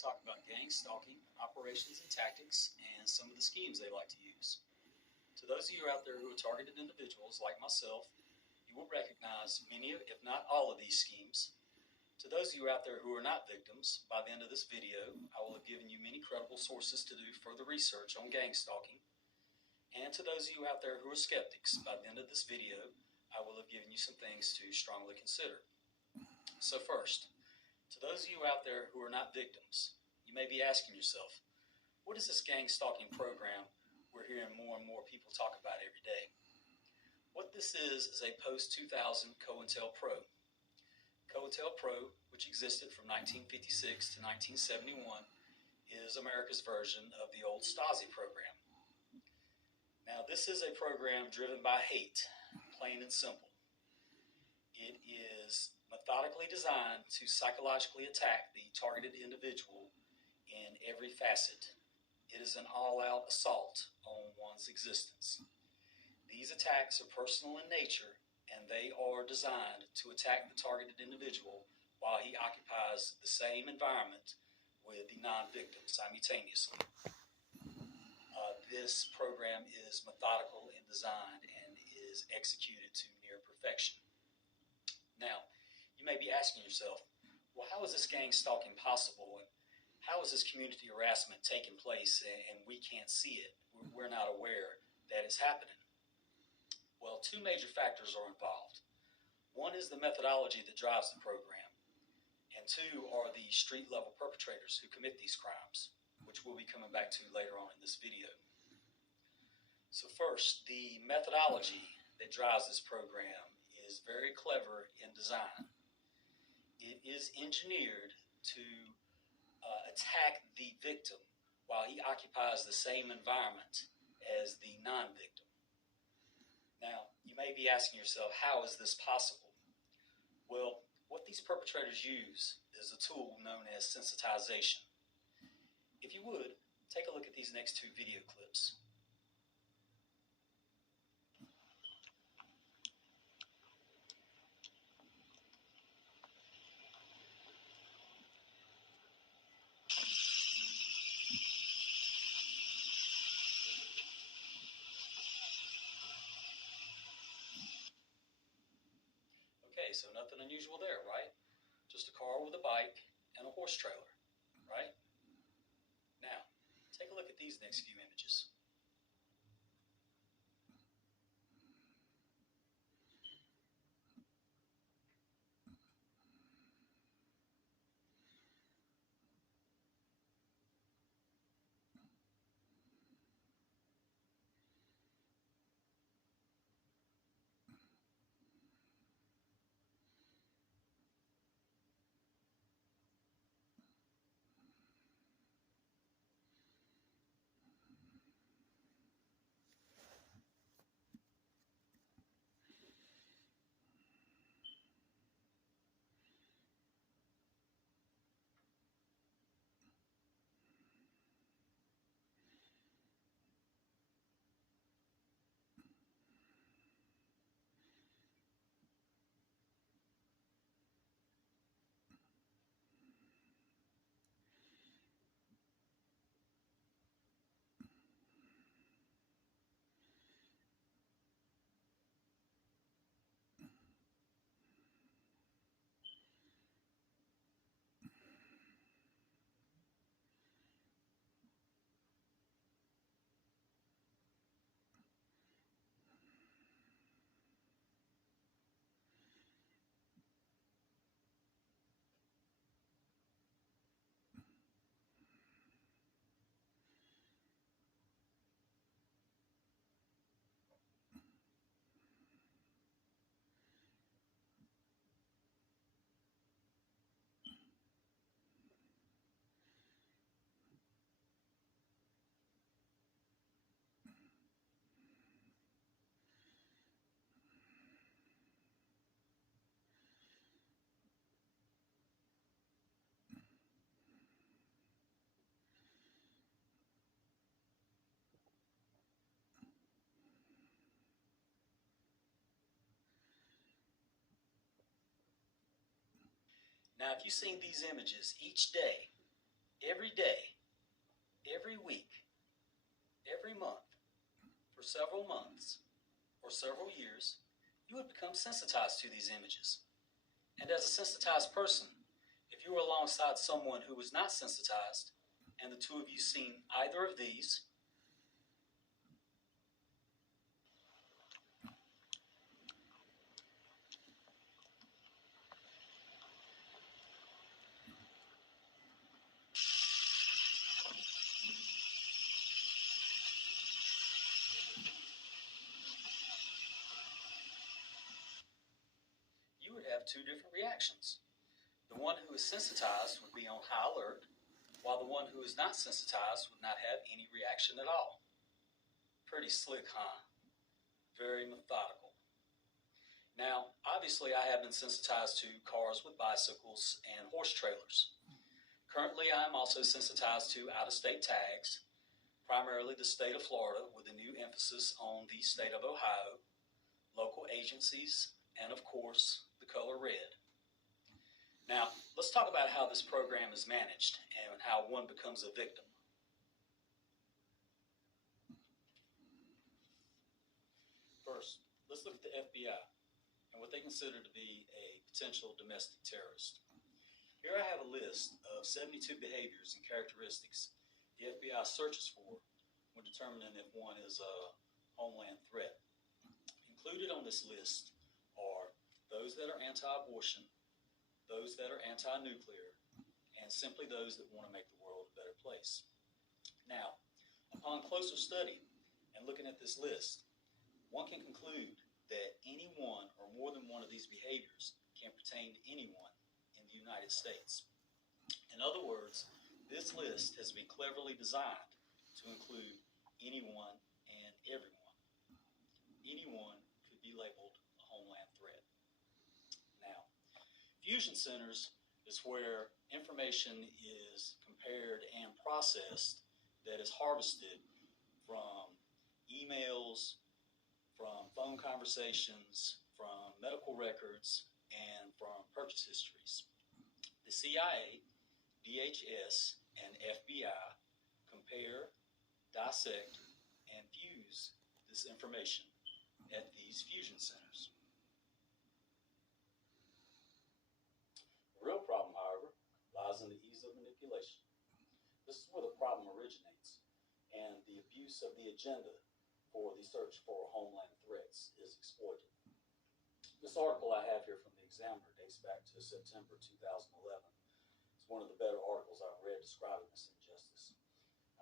to talk about gang stalking, operations and tactics, and some of the schemes they like to use. To those of you out there who are targeted individuals like myself, you will recognize many, if not all, of these schemes. To those of you out there who are not victims, by the end of this video, I will have given you many credible sources to do further research on gang stalking. And to those of you out there who are skeptics, by the end of this video, I will have given you some things to strongly consider. So first, to those of you out there who are not victims, you may be asking yourself, what is this gang stalking program we're hearing more and more people talk about every day? What this is a post-2000 COINTELPRO. COINTELPRO, which existed from 1956 to 1971, is America's version of the old Stasi program. Now, this is a program driven by hate, plain and simple. It is methodically designed to psychologically attack the targeted individual in every facet. It is an all-out assault on one's existence. These attacks are personal in nature, and they are designed to attack the targeted individual while he occupies the same environment with the non-victim simultaneously. This program is methodical in design and is executed to near perfection. Now, you may be asking yourself, well, how is this gang stalking possible? And how is this community harassment taking place and we can't see it? We're not aware that it's happening. Well, two major factors are involved. One is the methodology that drives the program, and two are the street-level perpetrators who commit these crimes, which we'll be coming back to later on in this video. So first, the methodology that drives this program is very clever in design. It is engineered to attack the victim while he occupies the same environment as the non-victim. Now, you may be asking yourself, how is this possible? Well, what these perpetrators use is a tool known as sensitization. If you would, take a look at these next two video clips. Okay, so nothing unusual there, right? Just a car with a bike and a horse trailer, right? Now, take a look at these next few images. Now, if you've seen these images each day, every day, every week, every month, for several months, or several years, you would become sensitized to these images. And as a sensitized person, if you were alongside someone who was not sensitized, and the two of you seen either of these, you would have two different reactions. The one who is sensitized would be on high alert, while the one who is not sensitized would not have any reaction at all. Pretty slick, huh? Very methodical. Now, obviously, I have been sensitized to cars with bicycles and horse trailers. Currently, I am also sensitized to out-of-state tags, primarily the state of Florida, with a new emphasis on the state of Ohio, local agencies, and of course, the color red. Now, let's talk about how this program is managed and how one becomes a victim. First, let's look at the FBI and what they consider to be a potential domestic terrorist. Here I have a list of 72 behaviors and characteristics the FBI searches for when determining if one is a homeland threat. Included on this list are those that are anti-abortion, those that are anti-nuclear, and simply those that want to make the world a better place. Now, upon closer study and looking at this list, one can conclude that any one or more than one of these behaviors can pertain to anyone in the United States. In other words, this list has been cleverly designed to include anyone and everyone. Anyone could be labeled a homeland threat. Now, fusion centers is where information is compared and processed that is harvested from emails, from phone conversations, from medical records, and from purchase histories. The CIA, DHS, and FBI compare, dissect, and fuse this information at these fusion centers. The real problem, however, lies in the ease of manipulation. This is where the problem originates, and the abuse of the agenda for the search for homeland threats is exploited. This article I have here from the Examiner dates back to September 2011. It's one of the better articles I've read describing this injustice.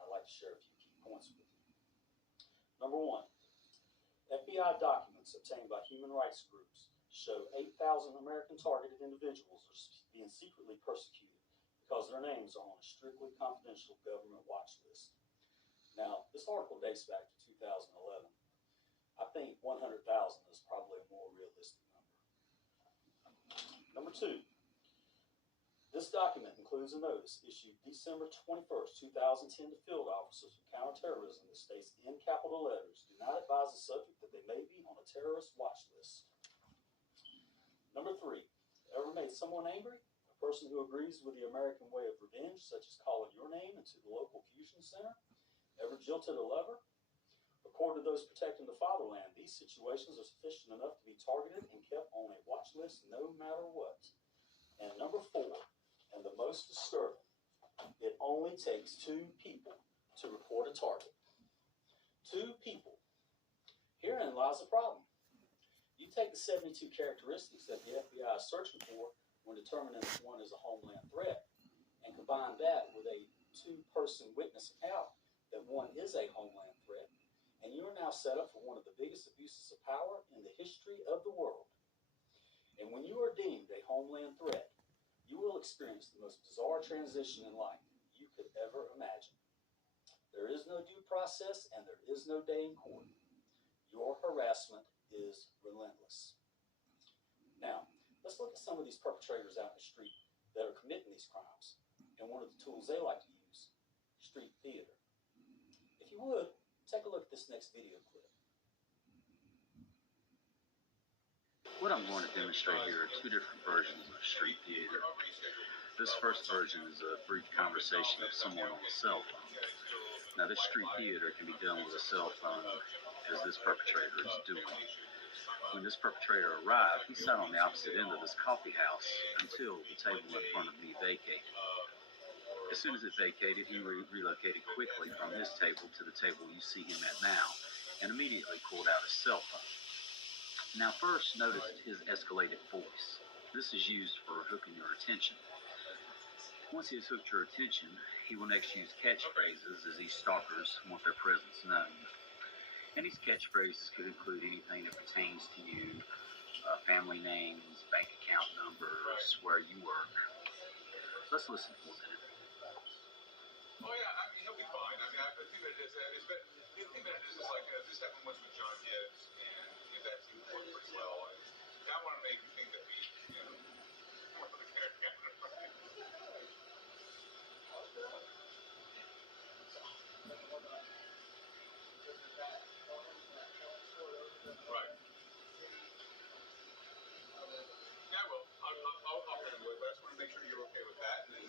I'd like to share a few key points with you. Number one, FBI documents obtained by human rights groups show 8,000 American targeted individuals are being secretly persecuted because their names are on a strictly confidential government watch list. Now, this article dates back to 2011. I think 100,000 is probably a more realistic number. Number two, this document includes a notice issued December 21st, 2010 to field officers of counterterrorism that states in capital letters, do not advise the subject that they may be on a terrorist watch list. Number three, ever made someone angry? A person who agrees with the American way of revenge, such as calling your name into the local fusion center? Ever jilted a lover? According to those protecting the fatherland, these situations are sufficient enough to be targeted and kept on a watch list no matter what. And number four, and the most disturbing, it only takes 2 people to report a target. 2 people. Herein lies the problem. You take the 72 characteristics that the FBI is searching for when determining if one is a homeland threat, and combine that with a 2-person witness account that one is a homeland threat, and you are now set up for one of the biggest abuses of power in the history of the world. And when you are deemed a homeland threat, you will experience the most bizarre transition in life you could ever imagine. There is no due process and there is no day in court. Your harassment is relentless. Now, let's look at some of these perpetrators out in the street that are committing these crimes, and one of the tools they like to use, street theater. If you would, take a look at this next video clip. What I'm going to demonstrate here are 2 different versions of street theater. This first version is a brief conversation of someone on a cell phone. Now, this street theater can be done with a cell phone, as this perpetrator is doing. When this perpetrator arrived, he sat on the opposite end of this coffee house until the table in front of me vacated. As soon as it vacated, he relocated quickly from his table to the table you see him at now, and immediately pulled out his cell phone. Now, first, notice his escalated voice. This is used for hooking your attention. Once he has hooked your attention, he will next use catchphrases, as these stalkers want their presence known. And these catchphrases could include anything that pertains to you, family names, bank account numbers, where you work. Let's listen for a minute. Oh yeah, I mean, he'll be fine. I mean, I think that the thing that it is like this happened once with John Gibbs, and that seemed to work pretty well. And that one made me think that we, more of the character. Right. Yeah, well, I'll get into it, but I just want to make sure you're okay with that. And then,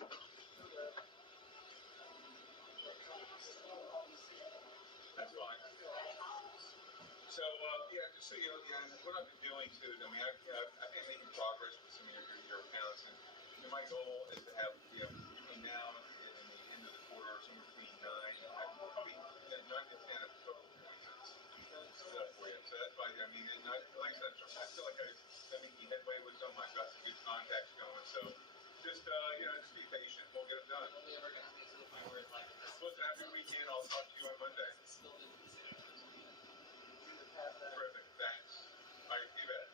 that's fine. So, just so you know, what I've been doing too, I mean, I've been making progress with some of your accounts, and my goal is to have, between now and the end of the quarter, somewhere between 9 and probably 9 to 10 of total points for you. So that's why, I mean, and like I said, I feel like I'm making headway with some. I've got some good contacts going, so just, just be patient. We'll get it done. Listen, after the weekend, I'll talk to you on Monday. Terrific, thanks. All right, you bet.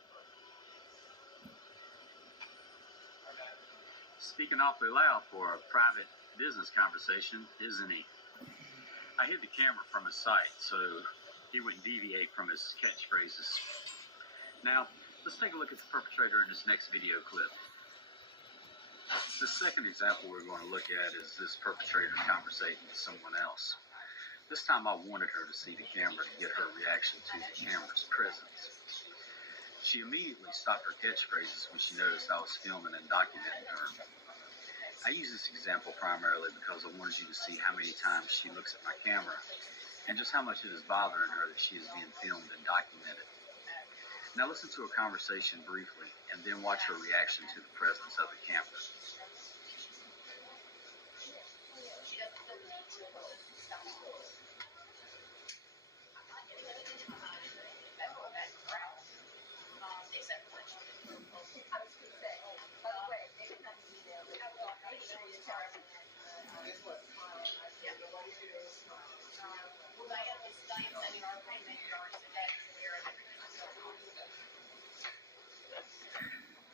Speaking awfully loud for a private business conversation, isn't he? I hid the camera from his sight so he wouldn't deviate from his catchphrases. Now, let's take a look at the perpetrator in this next video clip. The second example we're going to look at is this perpetrator conversating with someone else. This time I wanted her to see the camera to get her reaction to the camera's presence. She immediately stopped her catchphrases when she noticed I was filming and documenting her. I use this example primarily because I wanted you to see how many times she looks at my camera and just how much it is bothering her that she is being filmed and documented. Now listen to a conversation briefly and then watch her reaction to the presence of the camera.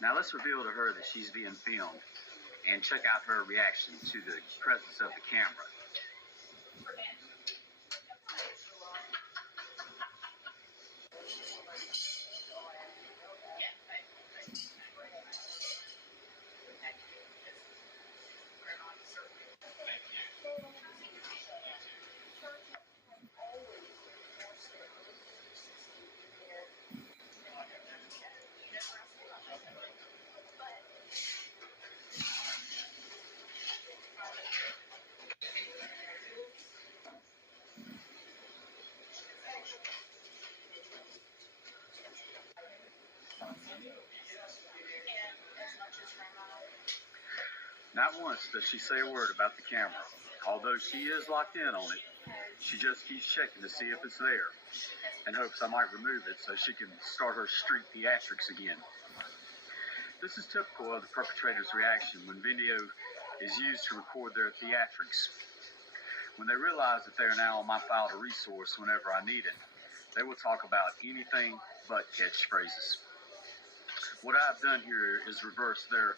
Now let's reveal to her that she's being filmed and check out her reaction to the presence of the camera. Not once does she say a word about the camera. Although she is locked in on it, she just keeps checking to see if it's there and hopes I might remove it so she can start her street theatrics again. This is typical of the perpetrator's reaction when video is used to record their theatrics. When they realize that they are now on my file to resource whenever I need it, they will talk about anything but catchphrases. What I've done here is reverse their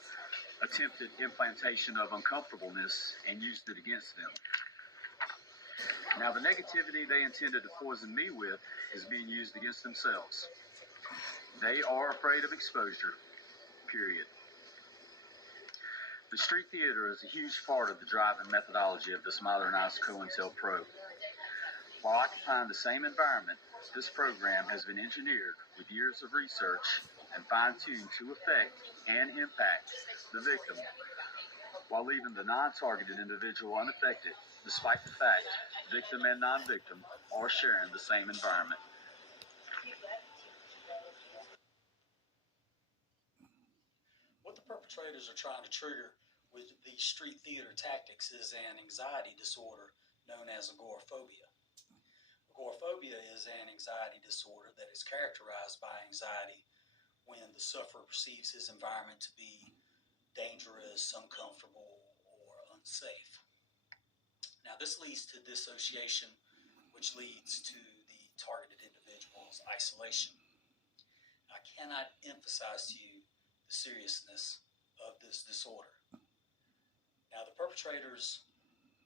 attempted implantation of uncomfortableness and used it against them. Now, the negativity they intended to poison me with is being used against themselves. They are afraid of exposure, period. The street theater is a huge part of the driving methodology of this modernized COINTELPRO. While occupying the same environment, this program has been engineered with years of research and fine-tuned to affect and impact the victim while leaving the non-targeted individual unaffected, despite the fact victim and non-victim are sharing the same environment. What the perpetrators are trying to trigger with these street theater tactics is an anxiety disorder known as agoraphobia. Agoraphobia is an anxiety disorder that is characterized by anxiety when the sufferer perceives his environment to be dangerous, uncomfortable, or unsafe. Now, this leads to dissociation, which leads to the targeted individual's isolation. I cannot emphasize to you the seriousness of this disorder. Now, the perpetrators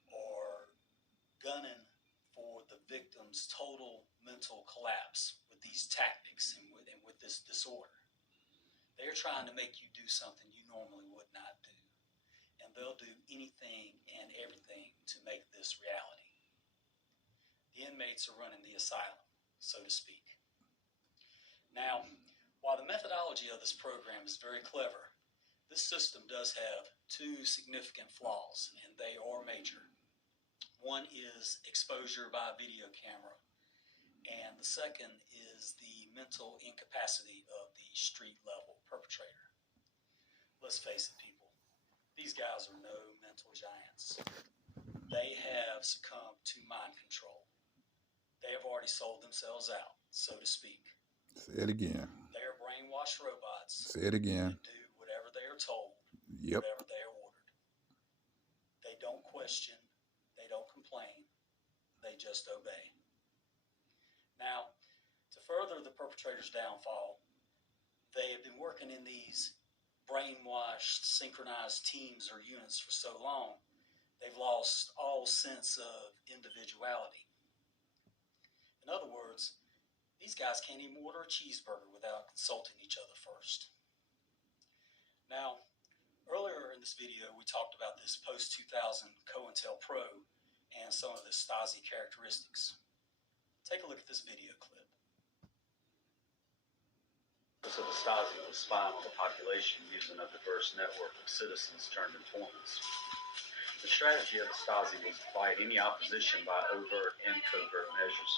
are gunning for the victim's total mental collapse with these tactics and with this disorder. They're trying to make you do something you normally would not do. And they'll do anything and everything to make this reality. The inmates are running the asylum, so to speak. Now, while the methodology of this program is very clever, this system does have two significant flaws, and they are major. One is exposure by a video camera, and the second is the mental incapacity of the street-level perpetrator. Let's face it, people. These guys are no mental giants. They have succumbed to mind control. They have already sold themselves out, so to speak. Say it again. They are brainwashed robots. Say it again. That do whatever they are told, Yep. whatever they are ordered. They don't question. They don't complain. They just obey. Now, to further the perpetrator's downfall, they have been working in these brainwashed, synchronized teams or units for so long, they've lost all sense of individuality. In other words, these guys can't even order a cheeseburger without consulting each other first. Now, earlier in this video, we talked about this post-2000 COINTELPRO and some of the Stasi characteristics. Take a look at this video clip. So the Stasi was spying on the population using a diverse network of citizens turned informants. The strategy of the Stasi was to fight any opposition by overt and covert measures.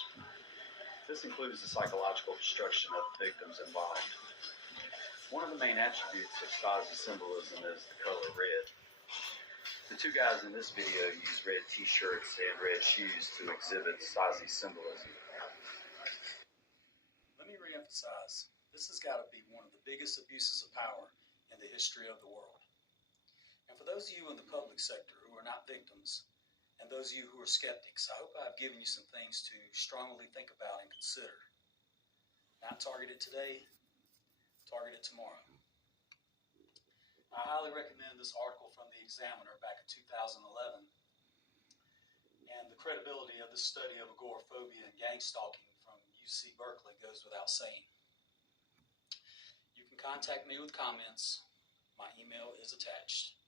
This includes the psychological destruction of the victims involved. One of the main attributes of Stasi symbolism is the color red. The two guys in this video use red t-shirts and red shoes to exhibit Stasi symbolism. Let me reemphasize, this has got to be one of the biggest abuses of power in the history of the world. And for those of you in the public sector who are not victims, and those of you who are skeptics, I hope I've given you some things to strongly think about and consider. Not targeted today, targeted tomorrow. I highly recommend this article from the Examiner back in 2011. And the credibility of this study of agoraphobia and gangstalking from UC Berkeley goes without saying. You can contact me with comments. My email is attached.